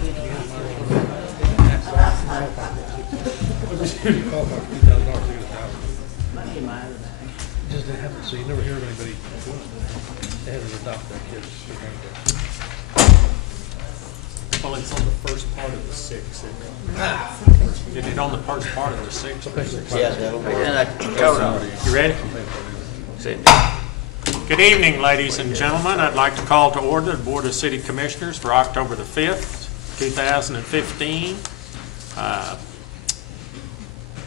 Just didn't happen, so you never hear of anybody that has adopted their kids. Well, it's on the first part of the 6, isn't it? Is it on the first part of the 6? Yeah, that'll work. You ready? Good evening, ladies and gentlemen. I'd like to call to order the Board of City Commissioners for October the 5th, 2015.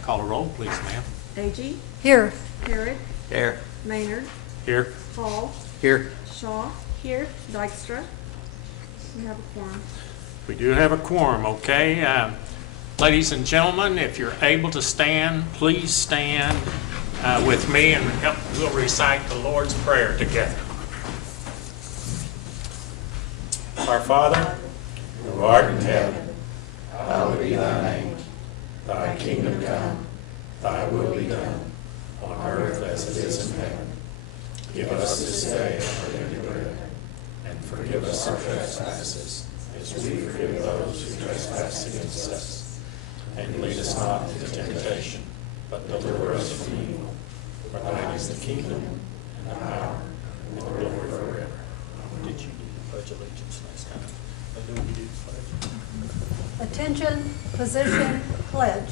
Call a roll, please, ma'am. Agee? Here. Herrick? Here. Maynard? Here. Hall? Here. Shaw? Here. Dykstra? We have a quorum. We do have a quorum, okay? Ladies and gentlemen, if you're able to stand, please stand with me and we'll recite the Lord's Prayer together. Our Father, who art in heaven, hallowed be thy name. Thy kingdom come, thy will be done, on earth as it is in heaven. Give us this day our daily bread, and forgive us our trespasses, as we forgive those who trespass against us. And lead us not into temptation, but deliver us from evil. For thine is the kingdom, and the power, and the glory forever. Did you do the Pledge of Allegiance last time? I know you did the pledge. Attention, position, pledge.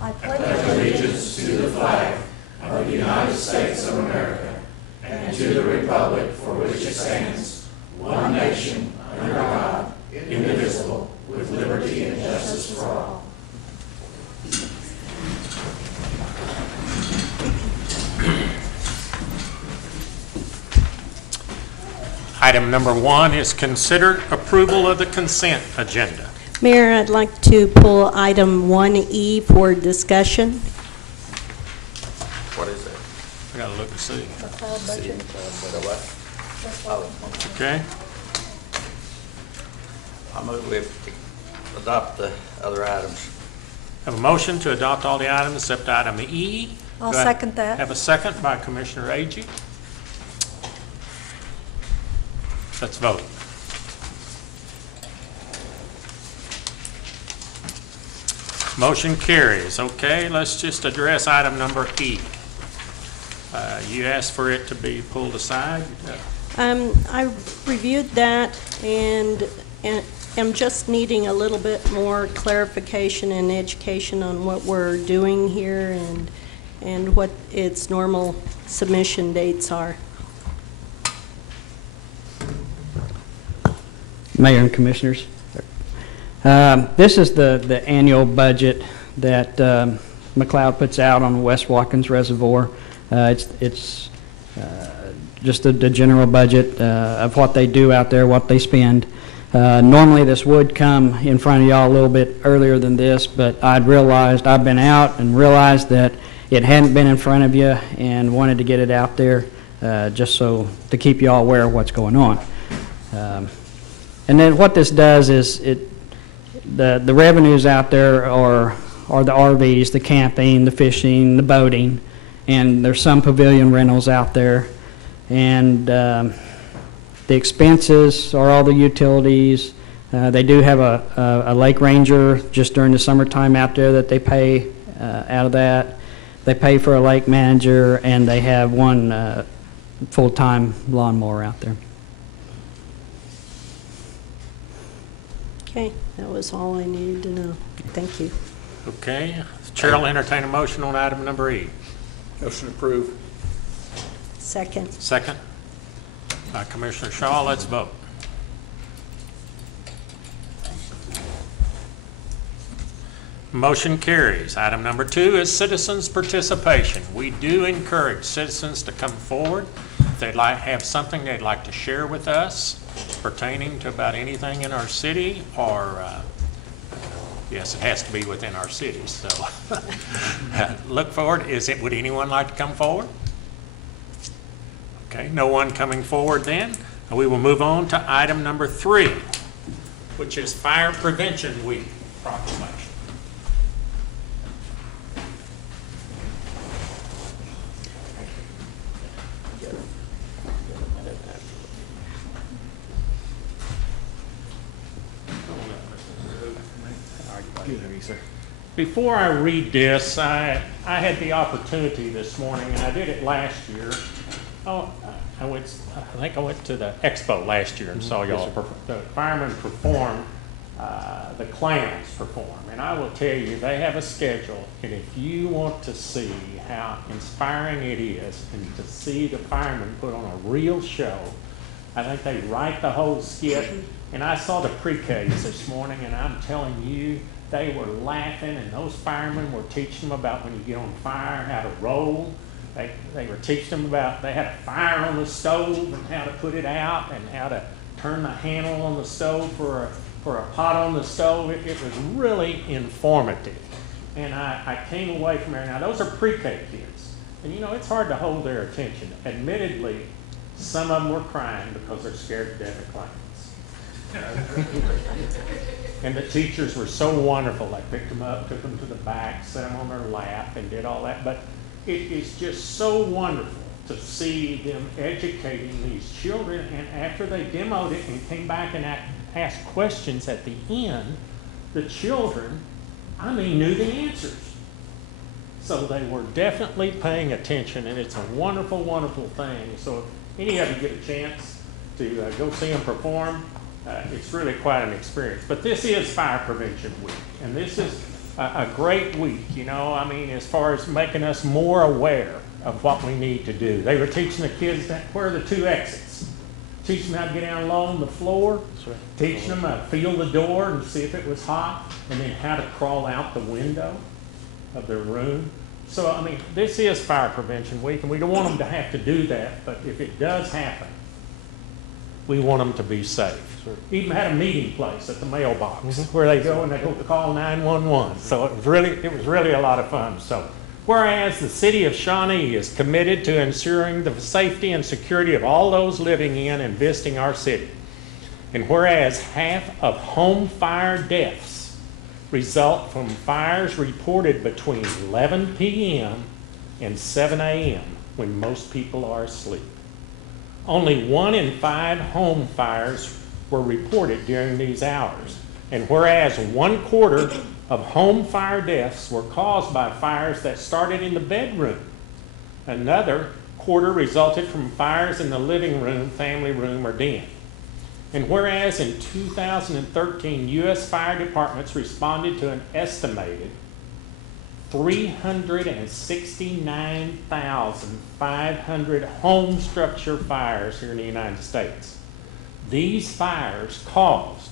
I pledge allegiance to the flag of the United States of America and to the republic for which it stands, one nation, under God, indivisible, with liberty and justice for all. Item number 1 is consider approval of the consent agenda. Mayor, I'd like to pull item 1E for discussion. What is it? I gotta look and see. budget. Okay. I move we adopt the other items. Have a motion to adopt all the items except item E. I'll Do I second that. Have a second by Commissioner Agee. Let's vote. Motion carries. Okay, let's just address item number E. You asked for it to be pulled aside. I reviewed that and am just needing a little bit more clarification and education on what we're doing here and what its normal submission dates are. Mayor and Commissioners. This is the annual budget that McLeod puts out on West Watkins Reservoir. It's just the general budget of what they do out there, what they spend. Normally this would come in front of y'all a little bit earlier than this, but I've been out and realized that it hadn't been in front of you and wanted to get it out there just so to keep y'all aware of what's going on. And then what this does is the revenues out there are the RVs, the camping, the fishing, the boating, and there's some pavilion rentals out there. And the expenses are all the utilities. They do have a lake ranger just during the summertime out there that they pay out of that. They pay for a lake manager, and they have one full-time lawnmower out there. Okay, that was all I needed to know. Thank you. Okay. Chair will entertain a motion on item number E. Motion approved. Second. Second by Commissioner Shaw. Let's vote. Motion carries. Item number 2 is citizens' participation. We do encourage citizens to come forward if they'd have something they'd like to share with us pertaining to about anything in our city, or yes, it has to be within our city. So look forward. Would anyone like to come forward? Okay, no one coming forward then. We will move on to item number 3, which is Fire Prevention Week proclamation. Good, how are you, sir? Before I read this, I had the opportunity this morning, and I did it last year. Oh, I think I went to the expo last year and saw y'all, the firemen perform, the clowns perform. And I will tell you, they have a schedule, and if you want to see how inspiring it is and to see the firemen put on a real show, I think they write the whole skit. And I saw the pre-Ks this morning, and I'm telling you, they were laughing, and those firemen were teaching them about when you get on fire, how to roll. They were teaching them about, they had a fire on the stove and how to put it out and how to turn the handle on the stove for a pot on the stove. It was really informative. And I came away from there. Now, those are pre-K kids. And you know, it's hard to hold their attention. Admittedly, some of them were crying because they're scared to death of clowns. And the teachers were so wonderful. They picked them up, took them to the back, set them on their lap, and did all that. But it is just so wonderful to see them educating these children. And after they demoed it and came back and asked questions at the end, the children, knew the answers. So they were definitely paying attention, and it's a wonderful, wonderful thing. So if any of you get a chance to go see them perform, it's really quite an experience. But this is Fire Prevention Week, and this is a great week, as far as making us more aware of what we need to do. They were teaching the kids where are the 2 exits, teaching them how to get down low on the floor, teaching them how to feel the door and see if it was hot, and then how to crawl out the window of their room. So, this is Fire Prevention Week, and we don't want them to have to do that, but if it does happen, we want them to be safe. Even had a meeting place at the mailbox where they go and they go call 911. So it was really a lot of fun. So whereas the city of Shawnee is committed to ensuring the safety and security of all those living in and visiting our city, and whereas half of home fire deaths result from fires reported between 11 p.m. and 7 a.m. when most people are asleep. Only 1 in 5 home fires were reported during these hours. And whereas 1/4 of home fire deaths were caused by fires that started in the bedroom, another 1/4 resulted from fires in the living room, family room, or den. And whereas in 2013, U.S. fire departments responded to an estimated 369,500 home structure fires here in the United States. These fires caused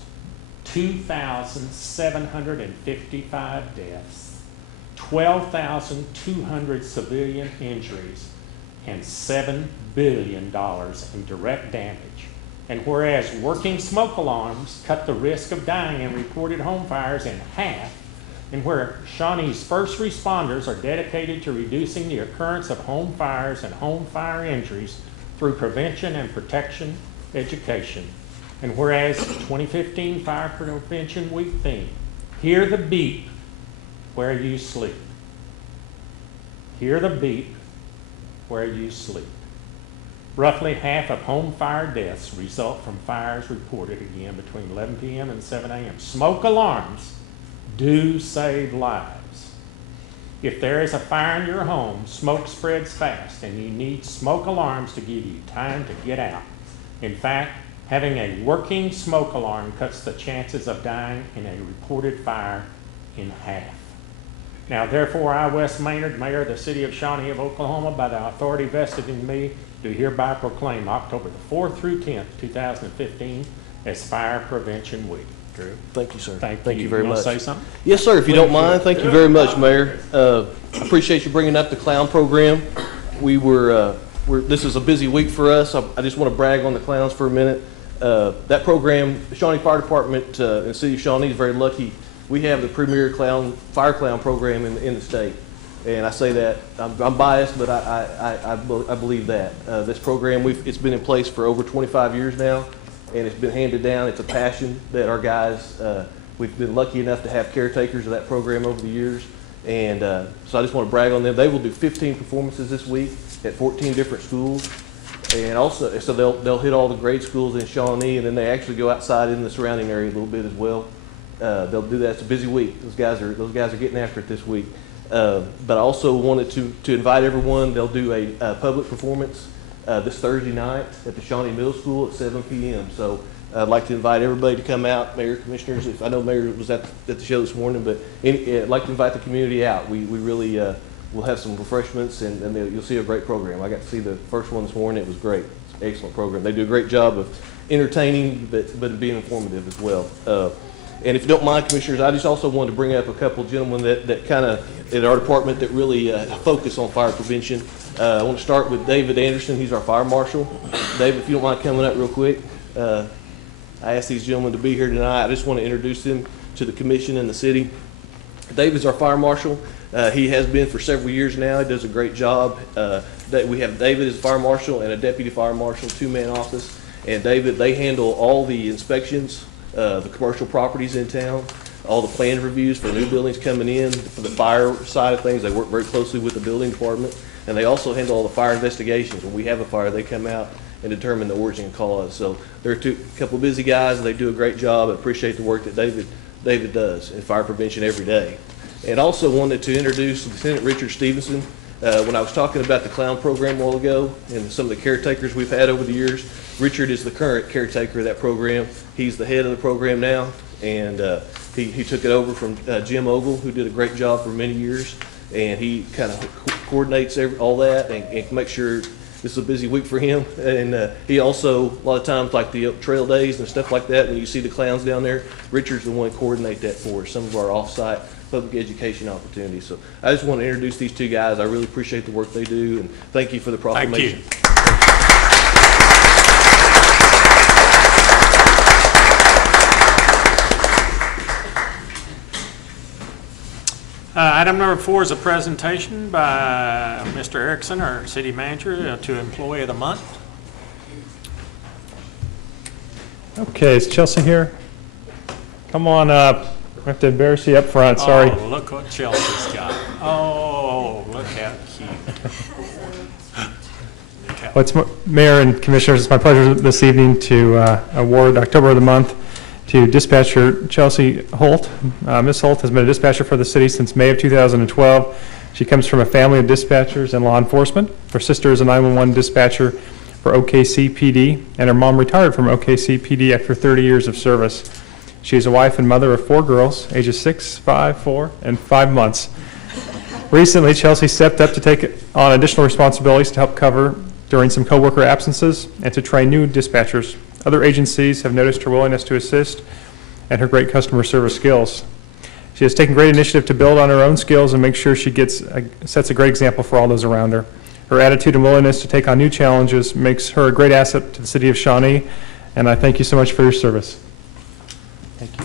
2,755 deaths, 12,200 civilian injuries, and $7 billion in direct damage. And whereas working smoke alarms cut the risk of dying in reported home fires in half, and where Shawnee's first responders are dedicated to reducing the occurrence of home fires and home fire injuries through prevention and protection education. And whereas the 2015 Fire Prevention Week theme, hear the beep where you sleep. Hear the beep where you sleep. Roughly half of home fire deaths result from fires reported again between 11 p.m. and 7 a.m. Smoke alarms do save lives. If there is a fire in your home, smoke spreads fast, and you need smoke alarms to give you time to get out. In fact, having a working smoke alarm cuts the chances of dying in a reported fire in half. Now, therefore, I, Wes Maynard, Mayor of the City of Shawnee of Oklahoma, by the authority vested in me, do hereby proclaim October the 4th through 10th, 2015 as Fire Prevention Week. Drew? Thank you, sir. Thank you very much. Say something? Yes, sir, if you don't mind. Thank you very much, Mayor. I appreciate you bringing up the clown program. This is a busy week for us. I just want to brag on the clowns for a minute. That program, the Shawnee Fire Department in the City of Shawnee is very lucky. We have the premier fire clown program in the state. And I say that, I'm biased, but I believe that. This program, it's been in place for over 25 years now, and it's been handed down. It's a passion that our guys, we've been lucky enough to have caretakers of that program over the years. And so I just want to brag on them. They will do 15 performances this week at 14 different schools. And also, so they'll hit all the grade schools in Shawnee, and then they actually go outside in the surrounding area a little bit as well. They'll do that. It's a busy week. Those guys are getting after it this week. But I also wanted to invite everyone. They'll do a public performance this Thursday night at the Shawnee Middle School at 7 p.m. So I'd like to invite everybody to come out, Mayor, Commissioners. If I know Mayor was at the show this morning, but I'd like to invite the community out. We really will have some refreshments, and you'll see a great program. I got to see the first one this morning. It was great. It's an excellent program. They do a great job of entertaining, but being informative as well. And if you don't mind, Commissioners, I just also wanted to bring up a couple of gentlemen that kind of, in our department, that really focus on fire prevention. I want to start with David Anderson. He's our fire marshal. David, if you don't mind coming up real quick. I asked these gentlemen to be here tonight. I just want to introduce them to the commission and the city. David's our fire marshal. He has been for several years now. He does a great job. We have David as fire marshal and a deputy fire marshal, two-man office. And David, they handle all the inspections, the commercial properties in town, all the plan reviews for new buildings coming in, for the fire side of things. They work very closely with the building department. And they also handle all the fire investigations. When we have a fire, they come out and determine the origin and cause. So they're a couple of busy guys, and they do a great job. I appreciate the work that David does in fire prevention every day. And also wanted to introduce Lieutenant Richard Stevenson. When I was talking about the clown program a while ago and some of the caretakers we've had over the years, Richard is the current caretaker of that program. He's the head of the program now, and he took it over from Jim Ogle, who did a great job for many years, and he kind of coordinates all that and makes sure. This is a busy week for him, and he also, a lot of times, like the trail days and stuff like that, when you see the clowns down there, Richard's the one to coordinate that for us, some of our off-site public education opportunities. So I just want to introduce these two guys. I really appreciate the work they do, and thank you for the proclamation. Thank you. Item number 4 is a presentation by Mr. Erickson, our city manager, to Employee of the Month. Okay, is Chelsea here? Come on up. I have to embarrass you up front, sorry. Oh, look what Chelsea's got. Oh, look how cute. Well, it's Mayor and Commissioners, it's my pleasure this evening to award October of the Month to dispatcher Chelsea Holt. Ms. Holt has been a dispatcher for the city since May of 2012. She comes from a family of dispatchers and law enforcement. Her sister is a 911 dispatcher for OKC PD, and her mom retired from OKC PD after 30 years of service. She is a wife and mother of 4 girls, ages 6, 5, 4, and 5 months. Recently, Chelsea stepped up to take on additional responsibilities to help cover during some coworker absences and to train new dispatchers. Other agencies have noticed her willingness to assist and her great customer service skills. She has taken great initiative to build on her own skills and make sure she sets a great example for all those around her. Her attitude and willingness to take on new challenges makes her a great asset to the city of Shawnee, and I thank you so much for your service. Thank you.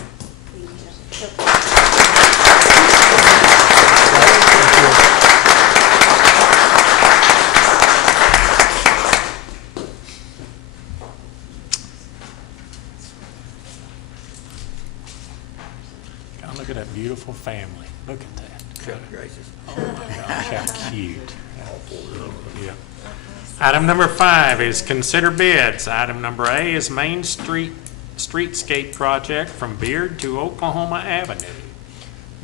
Look at that beautiful family. Look at that. Good gracious. Oh my gosh, how cute. Yeah. Item number 5 is consider bids. Item number A is Main Street Streetscape Project from Beard to Oklahoma Avenue.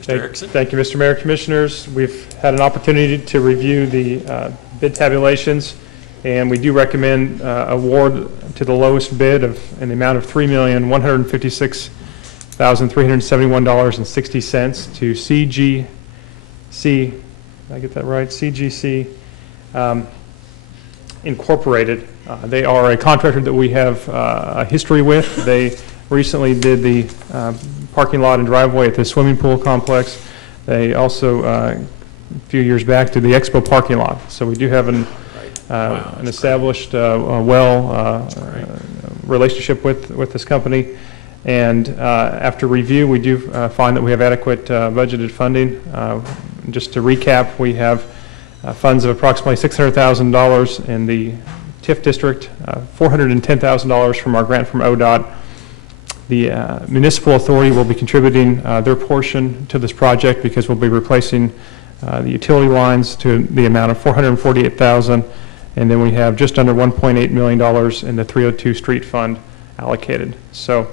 Mr. Erickson? Thank you, Mr. Mayor, Commissioners. We've had an opportunity to review the bid tabulations, and we do recommend award to the lowest bid in the amount of $3,156,371.60 to CGC, did I get that right? CGC Incorporated. They are a contractor that we have a history with. They recently did the parking lot and driveway at the swimming pool complex. They also, a few years back, did the expo parking lot. So we do have an established, relationship with this company. And after review, we do find that we have adequate budgeted funding. Just to recap, we have funds of approximately $600,000 in the TIF district, $410,000 from our grant from ODOT. The municipal authority will be contributing their portion to this project because we'll be replacing the utility lines to the amount of $448,000, and then we have just under $1.8 million in the 302 street fund allocated. So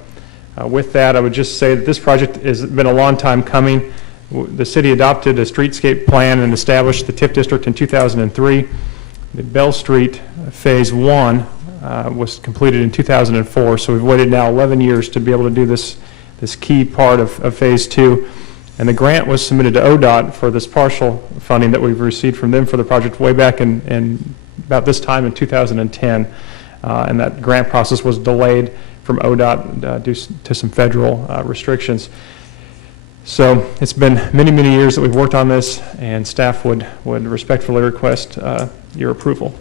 With that, I would just say that this project has been a long time coming. The city adopted a streetscape plan and established the TIF district in 2003. The Bell Street Phase 1 was completed in 2004, so we've waited now 11 years to be able to do this key part of Phase 2. And the grant was submitted to ODOT for this partial funding that we've received from them for the project way back in about this time in 2010. And that grant process was delayed from ODOT due to some federal restrictions. So it's been many, many years that we've worked on this, and staff would respectfully request your approval.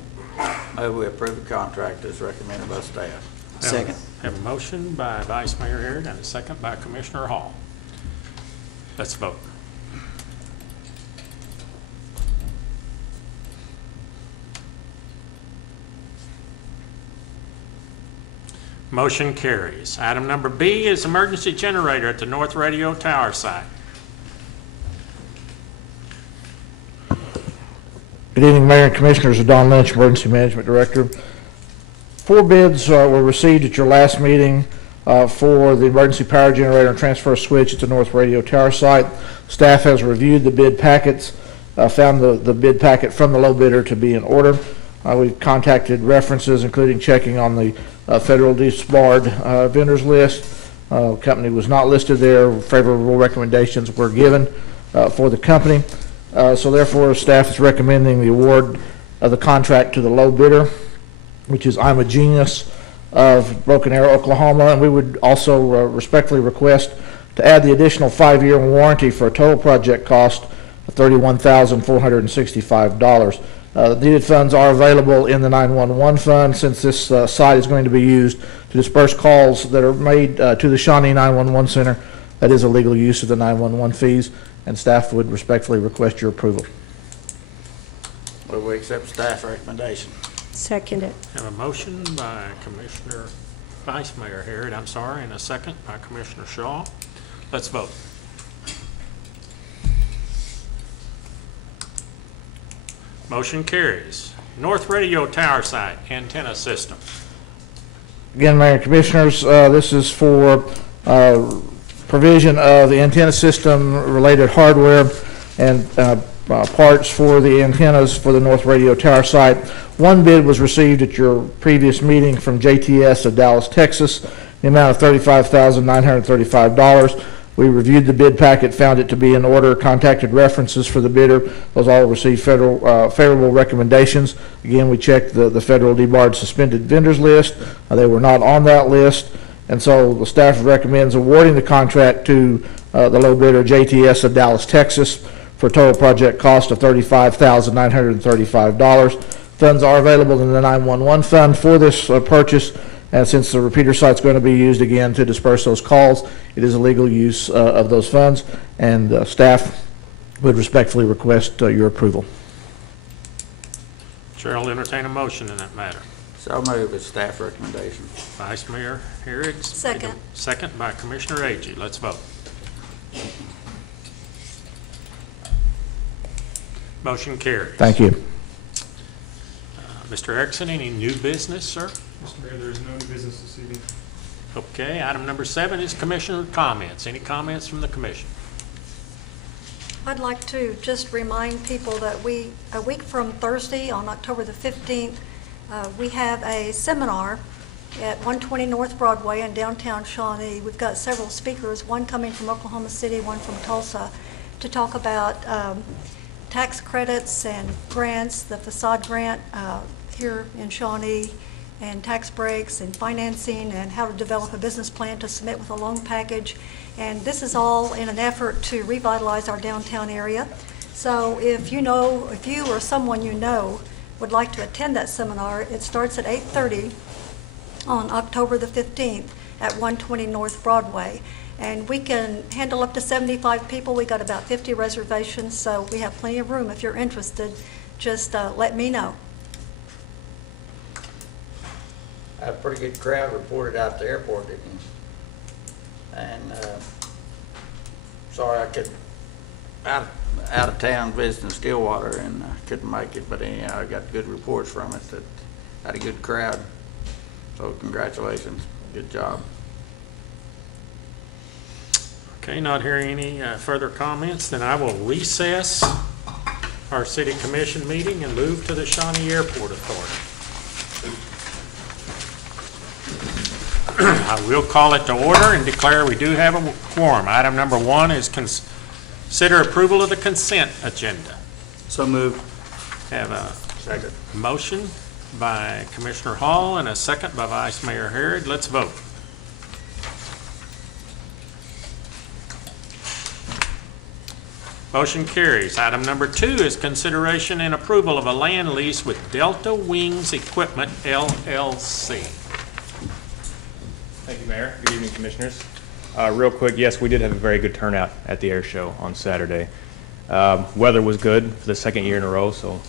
Move we approve the contract as recommended by staff. Second. Have a motion by Vice Mayor Harrod and a second by Commissioner Hall. Let's vote. Motion carries. Item number B is emergency generator at the North Radio Tower site. Good evening, Mayor and Commissioners. Don Lynch, Emergency Management Director. 4 bids were received at your last meeting for the emergency power generator and transfer switch at the North Radio Tower site. Staff has reviewed the bid packets, found the bid packet from the low bidder to be in order. We've contacted references, including checking on the federal disbarred vendors list. Company was not listed there. Favorable recommendations were given for the company. So therefore, staff is recommending the award of the contract to the low bidder, which is I'm a Genius of Broken Arrow, Oklahoma. And we would also respectfully request to add the additional 5-year warranty for a total project cost of $31,465. The needed funds are available in the 911 fund, since this site is going to be used to disperse calls that are made to the Shawnee 911 Center. That is a legal use of the 911 fees, and staff would respectfully request your approval. Move we accept staff recommendation. Second it. Have a motion by Vice Mayor Harrod, and a second by Commissioner Shaw. Let's vote. Motion carries. North Radio Tower site antenna system. Again, Mayor and Commissioners, this is for provision of the antenna system related hardware and parts for the antennas for the North Radio Tower site. 1 bid was received at your previous meeting from JTS of Dallas, Texas, the amount of $35,935. We reviewed the bid packet, found it to be in order, contacted references for the bidder. Those all received favorable recommendations. Again, we checked the federal debarred suspended vendors list. They were not on that list. And so the staff recommends awarding the contract to the low bidder, JTS of Dallas, Texas, for a total project cost of $35,935. Funds are available in the 911 fund for this purchase. And since the repeater site is going to be used again to disperse those calls, it is a legal use of those funds, and staff would respectfully request your approval. Chair will entertain a motion in that matter. So move as staff recommendation. Vice Mayor Harrod. Second. Second by Commissioner Agee. Let's vote. Motion carries. Thank you. Mr. Erickson, any new business, sir? Mr. Mayor, there is no new business this evening. Okay, item number 7 is commissioner comments. Any comments from the commission? I'd like to just remind people that a week from Thursday, on October the 15th, we have a seminar at 120 North Broadway in downtown Shawnee. We've got several speakers, one coming from Oklahoma City, one from Tulsa, to talk about tax credits and grants, the facade grant here in Shawnee, and tax breaks and financing, and how to develop a business plan to submit with a loan package. And this is all in an effort to revitalize our downtown area. So if you or someone you know would like to attend that seminar, it starts at 8:30 on October the 15th at 120 North Broadway. And we can handle up to 75 people. We got about 50 reservations, so we have plenty of room. If you're interested, just let me know. I had a pretty good crowd reported out at the airport, didn't you? And sorry I couldn't, out of town visiting Stillwater and couldn't make it, but anyhow, I got good reports from it that had a good crowd. So congratulations, good job. Okay, not hearing any further comments, then I will recess our city commission meeting and move to the Shawnee Airport Authority. I will call it to order and declare we do have a quorum. Item number 1 is consider approval of the consent agenda. So moved. Have a motion by Commissioner Hall and a second by Vice Mayor Harrod. Let's vote. Motion carries. Item number 2 is consideration and approval of a land lease with Delta Wings Equipment, LLC. Thank you, Mayor. Good evening, Commissioners. Real quick, yes, we did have a very good turnout at the air show on Saturday. Weather was good for the second year in a row, so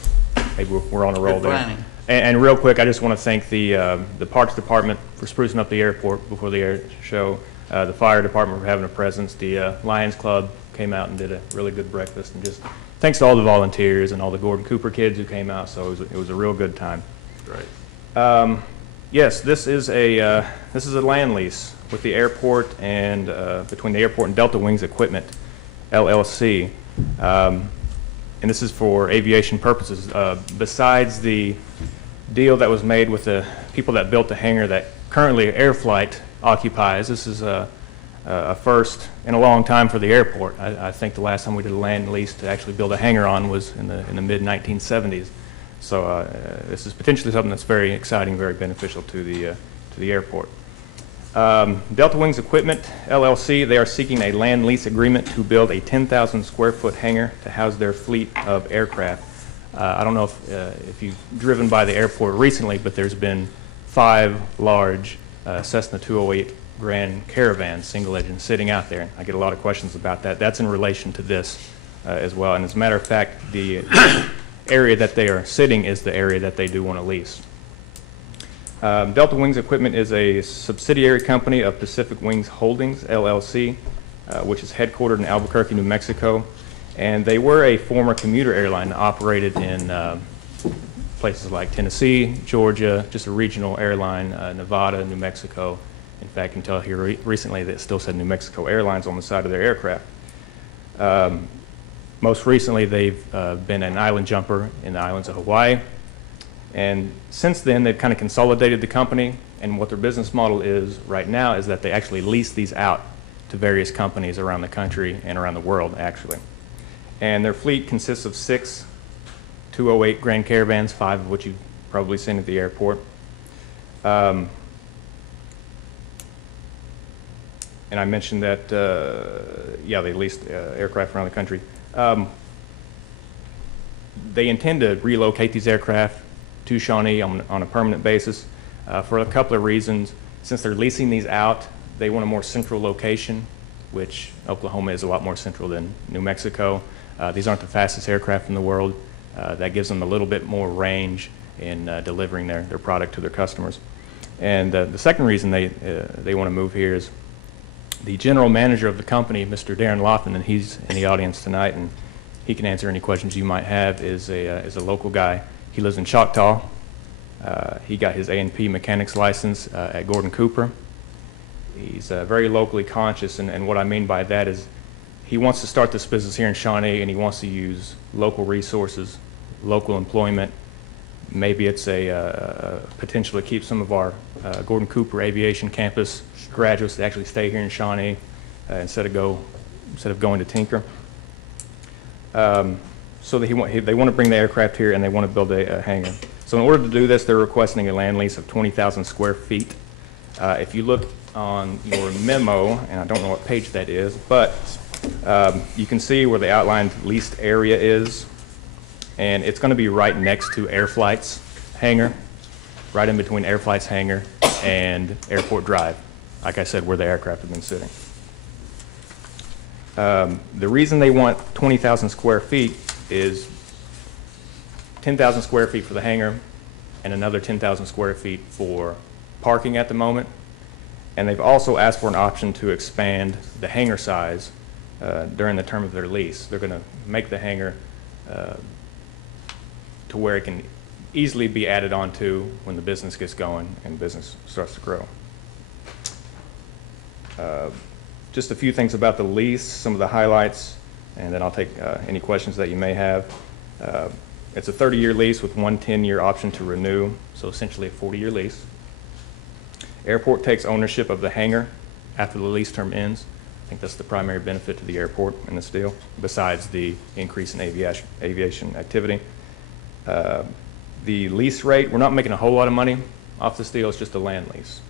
maybe we're on a roll Good there. planning. And real quick, I just want to thank the Parks Department for sprucing up the airport before the air show, the Fire Department for having a presence, the Lions Club came out and did a really good breakfast, and just thanks to all the volunteers and all the Gordon Cooper kids who came out, so it was a real good time. Great. Yes, this is a land lease with the airport and between the airport and Delta Wings Equipment, LLC, and this is for aviation purposes. Besides the deal that was made with the people that built the hangar that currently Air Flight occupies, this is a first in a long time for the airport. I think the last time we did a land lease to actually build a hangar on was in the mid 1970s. So this is potentially something that's very exciting, very beneficial to the airport. Delta Wings Equipment, LLC, they are seeking a land lease agreement to build a 10,000 square foot hangar to house their fleet of aircraft. I don't know if you've driven by the airport recently, but there's been 5 large Cessna 208 Grand Caravans, single engine, sitting out there. I get a lot of questions about that. That's in relation to this as well. And as a matter of fact, the area that they are sitting is the area that they do want to lease. Delta Wings Equipment is a subsidiary company of Pacific Wings Holdings, LLC, which is headquartered in Albuquerque, New Mexico. And they were a former commuter airline that operated in places like Tennessee, Georgia, just a regional airline, Nevada, New Mexico. In fact, until here recently, they still said New Mexico Airlines on the side of their aircraft. Most recently, they've been an island jumper in the islands of Hawaii. And since then, they've kind of consolidated the company. And what their business model is right now is that they actually lease these out to various companies around the country and around the world, actually. And their fleet consists of 6 208 Grand Caravans, 5 of which you've probably seen at the airport. And I mentioned that, they leased aircraft around the country. They intend to relocate these aircraft to Shawnee on a permanent basis for a couple of reasons. Since they're leasing these out, they want a more central location, which Oklahoma is a lot more central than New Mexico. These aren't the fastest aircraft in the world. That gives them a little bit more range in delivering their product to their customers. And the second reason they want to move here is the general manager of the company, Mr. Darren Lofton, and he's in the audience tonight, and he can answer any questions you might have, is a local guy. He lives in Choctaw. He got his A&P mechanics license at Gordon Cooper. He's very locally conscious, and what I mean by that is he wants to start this business here in Shawnee, and he wants to use local resources, local employment. Maybe it's a potential to keep some of our Gordon Cooper Aviation Campus graduates to actually stay here in Shawnee instead of going to Tinker. So that they want to bring the aircraft here and they want to build a hangar. So in order to do this, they're requesting a land lease of 20,000 square feet. If you look on your memo, and I don't know what page that is, but you can see where the outlined leased area is. And it's going to be right next to Air Flight's hangar, right in between Air Flight's hangar and Airport Drive, like I said, where the aircraft have been sitting. The reason they want 20,000 square feet is 10,000 square feet for the hangar and another 10,000 square feet for parking at the moment. And they've also asked for an option to expand the hangar size during the term of their lease. They're going to make the hangar to where it can easily be added onto when the business gets going and business starts to grow. Just a few things about the lease, some of the highlights, and then I'll take any questions that you may have. It's a 30-year lease with one 10-year option to renew, so essentially a 40-year lease. Airport takes ownership of the hangar after the lease term ends. I think that's the primary benefit to the airport in this deal, besides the increase in aviation activity. The lease rate, we're not making a whole lot of money off this deal. It's just a land lease.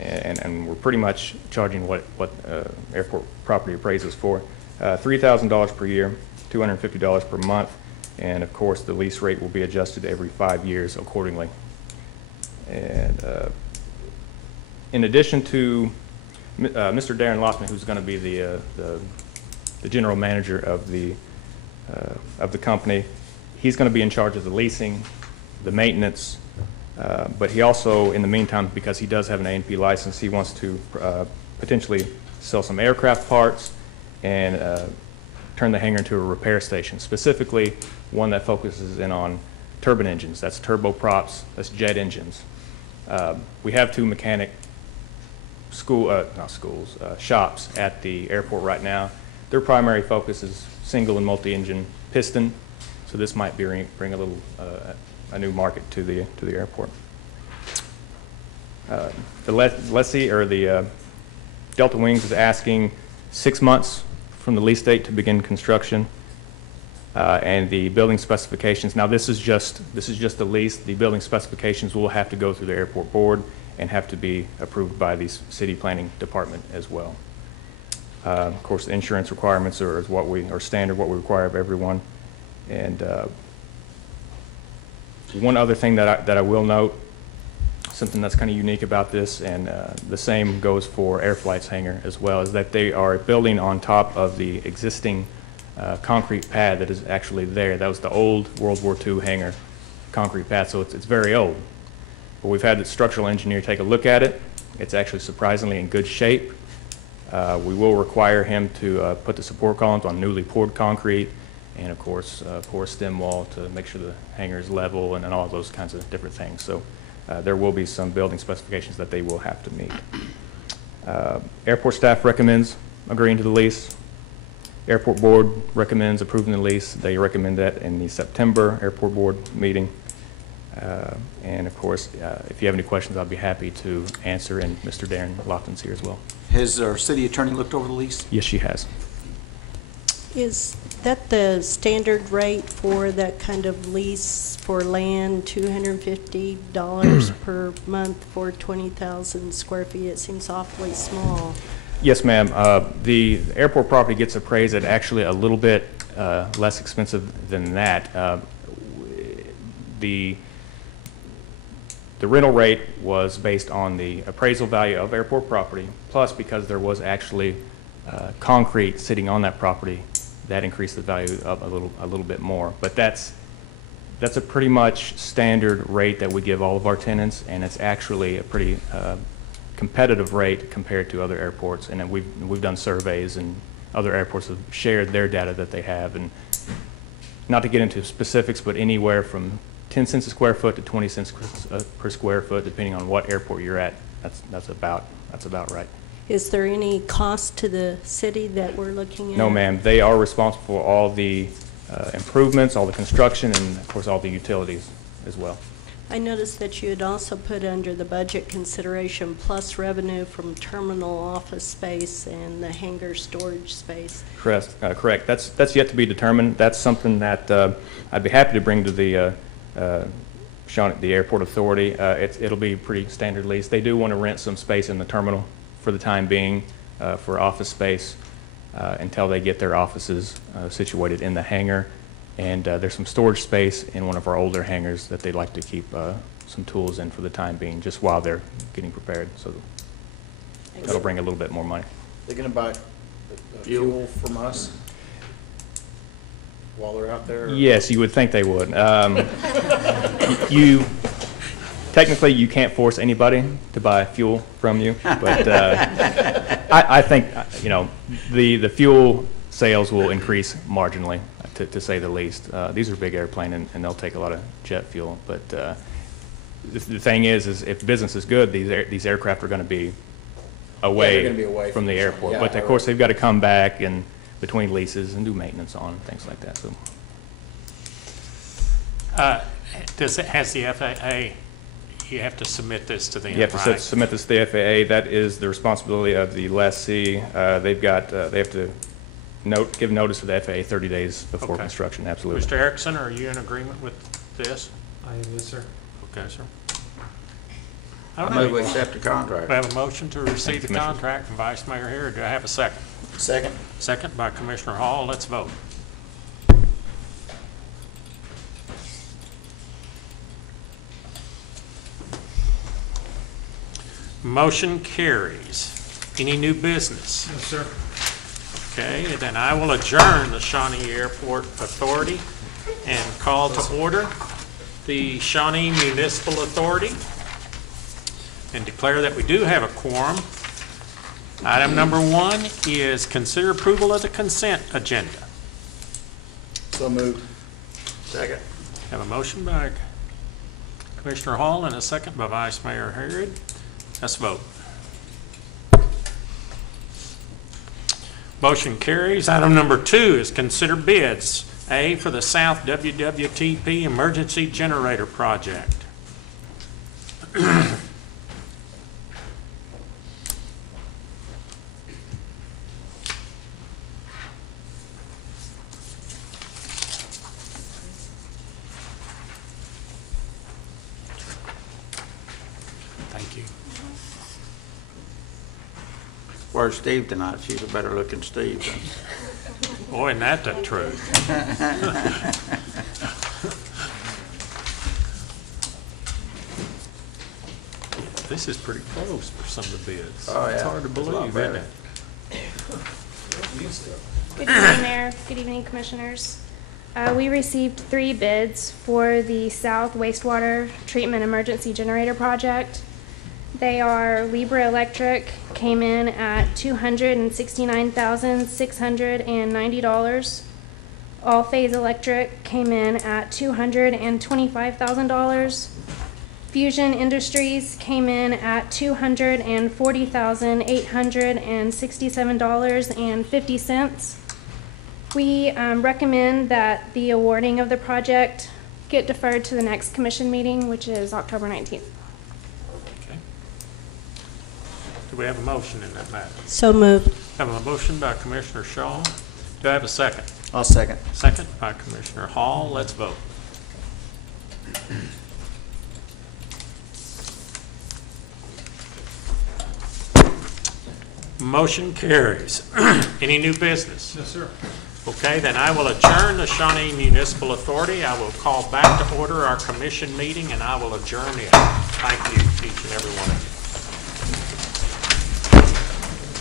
And we're pretty much charging what airport property appraises for. $3,000 per year, $250 per month, and of course the lease rate will be adjusted every 5 years accordingly. And in addition to Mr. Darren Loftman, who's going to be the general manager of the company, he's going to be in charge of the leasing, the maintenance, but he also, in the meantime, because he does have an A&P license, he wants to potentially sell some aircraft parts and turn the hangar into a repair station, specifically one that focuses in on turbine engines. That's turboprops, that's jet engines. We have two mechanic shops at the airport right now. Their primary focus is single and multi-engine piston, so this might bring a little a new market to the airport. The lessee, or the Delta Wings, is asking 6 months from the lease date to begin construction, and the building specifications. Now this is just the lease. The building specifications will have to go through the airport board and have to be approved by the city planning department as well. Of course, the insurance requirements are standard, what we require of everyone. And one other thing that I will note, something that's kind of unique about this, and the same goes for Airflight's hangar as well, is that they are building on top of the existing concrete pad that is actually there. That was the old World War II hangar concrete pad, so it's very old. But we've had the structural engineer take a look at it. It's actually surprisingly in good shape. We will require him to put the support columns on newly poured concrete, and of course pour a stem wall to make sure the hangar is level, and all those kinds of different things. So there will be some building specifications that they will have to meet. Airport staff recommends agreeing to the lease. Airport board recommends approving the lease. They recommend that in the September airport board meeting. And of course, if you have any questions, I'll be happy to answer, and Mr. Darren Lofton's here as well. Has our city attorney looked over the lease? Yes, she has. Is that the standard rate for that kind of lease for land, $250 per month for 20,000 square feet? It seems awfully small. Yes, ma'am. The airport property gets appraised at actually a little bit less expensive than that. The rental rate was based on the appraisal value of airport property, plus because there was actually concrete sitting on that property, that increased the value up a little bit more. But that's a pretty much standard rate that we give all of our tenants, and it's actually a pretty competitive rate compared to other airports. And then we've done surveys, and other airports have shared their data that they have. And not to get into specifics, but anywhere from 10 cents a square foot to 20 cents per square foot, depending on what airport you're at. That's about right. Is there any cost to the city that we're looking at? No, ma'am. They are responsible for all the improvements, all the construction, and of course all the utilities as well. I noticed that you had also put under the budget consideration plus revenue from terminal office space and the hangar storage space. Correct. That's yet to be determined. That's something that I'd be happy to bring to the Airport Authority. It'll be pretty standard lease. They do want to rent some space in the terminal for the time being, for office space, until they get their offices situated in the hangar. And there's some storage space in one of our older hangars that they'd like to keep some tools in for the time being, just while they're getting prepared. So that'll bring a little bit more money. They're going to buy fuel from us while they're out there? Yes, you would think they would. Technically, you can't force anybody to buy fuel from you, but I think the fuel sales will increase marginally, to say the least. These are big airplanes, and they'll take a lot of jet fuel. But the thing is if business is good, these aircraft are going to be away gonna be away from the airport. yeah, But of course, they've got to come back and between leases and do maintenance on and things like that, so. Has the FAA, you have to submit this to them, You have to right? submit this to the FAA. That is the responsibility of the lessee. They have to give notice to the FAA 30 days before Okay. construction, absolutely. Mr. Erickson, are you in agreement with this? I am, yes, sir. Okay, sir. I move we accept the contract. We have a motion to receive the Commissioner. contract from Vice Mayor Harrod. Do I have a second? Second. Second by Commissioner Hall. Let's vote. Motion carries. Any new business? Yes, sir. Okay, then I will adjourn the Shawnee Airport Authority and call to order the Shawnee Municipal Authority and declare that we do have a quorum. Item number 1 is consider approval of the consent agenda. So moved. Second. Have a motion by Commissioner Hall and a second by Vice Mayor Harrod. Let's vote. Motion carries. Item number 2 is consider bids. A, for the South WWTP Emergency Generator Project. Thank you. Where's Steve tonight? She's a better looking Steve than. Boy, isn't that the truth? This is pretty close for some of the bids. Oh, yeah. It's hard to It's a lot believe, isn't better. it? Good evening, Mayor. Good evening, Commissioners. We received 3 bids for the South Wastewater Treatment Emergency Generator Project. They are Libra Electric, came in at $269,690. All Phase Electric came in at $225,000. Fusion Industries came in at $240,867.50. We recommend that the awarding of the project get deferred to the next commission meeting, which is October 19th. Okay. Do we have a motion in that matter? So moved. Have a motion by Commissioner Shaw. Do I have a second? I'll second. Second by Commissioner Hall. Let's vote. Motion carries. Any new business? Yes, sir. Okay, then I will adjourn the Shawnee Municipal Authority. I will call back to order our commission meeting, and I will adjourn it. Thank you, each and every one of you.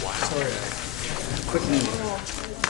Wow. Quick minute.